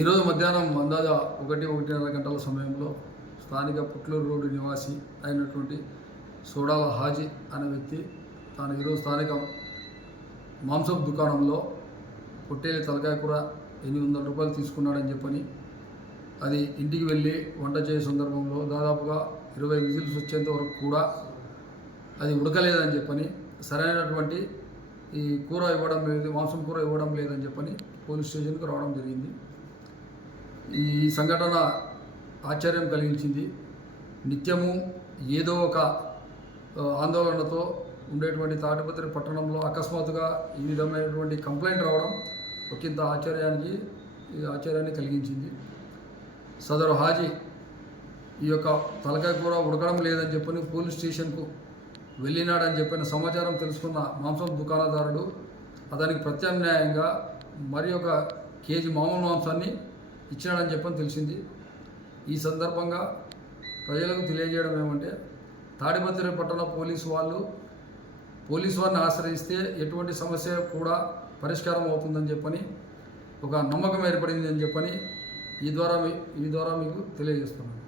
ఈరోజు మధ్యాహ్నం అందాజ 1-1:30 గంటల సమయంలో స్థానిక పుట్లూరు రోడ్డు నివాసి అయినటువంటి సోడాల హాజీ అనే వ్యక్తి తాను ఈరోజు స్థానిక మాంసపు దుకాణంలో పొట్టేలి తలకాయ కూర 800 రూపాయలు తీసుకున్నాడని చెప్పని అది ఇంటికి వెళ్ళి వంట చేసే సందర్భంలో దాదాపుగా 20 విజిల్స్ వచ్చేంత వరకు కూడా అది ఉడకలేదని చెప్పని సరైనటువంటి ఈ కూర ఇవ్వడం లేదు, మాంసం కూర ఇవ్వడం లేదని చెప్పని పోలీస్ స్టేషన్కి రావడం జరిగింది. ఈ సంఘటన ఆశ్చర్యం కలిగించింది. నిత్యము ఏదో ఒక ఆందోళనతో ఉండేటువంటి తాటిపత్రి పట్టణంలో అకస్మాత్తుగా ఈ విధమైనటువంటి కంప్లైంట్ రావడం ఒకంత ఆశ్చర్యాన్ని కలిగించింది. సదరు హాజీ ఈ యొక్క తలకాయ కూర ఉడకడం లేదని చెప్పని పోలీస్ స్టేషన్కు వెళ్ళినాడని చెప్పిన సమాచారం తెలుసుకున్న మాంసం దుకాణదారుడు అతనికి ప్రత్యామ్నాయంగా మరి ఒక కేజీ మామూలు మాంసాన్ని ఇచ్చినాడని చెప్పని తెలిసింది. ఈ సందర్భంగా ప్రజలకు తెలియజేయడం ఏమంటే తాడిపత్రి పట్టణ పోలీసు వారిని ఆశ్రయిస్తే ఎటువంటి సమస్య కూడా పరిష్కారం అవుతుందని చెప్పని ఒక నమ్మకం ఏర్పడింది అని చెప్పని ఈ ద్వారా మీకు తెలియజేస్తున్నాను.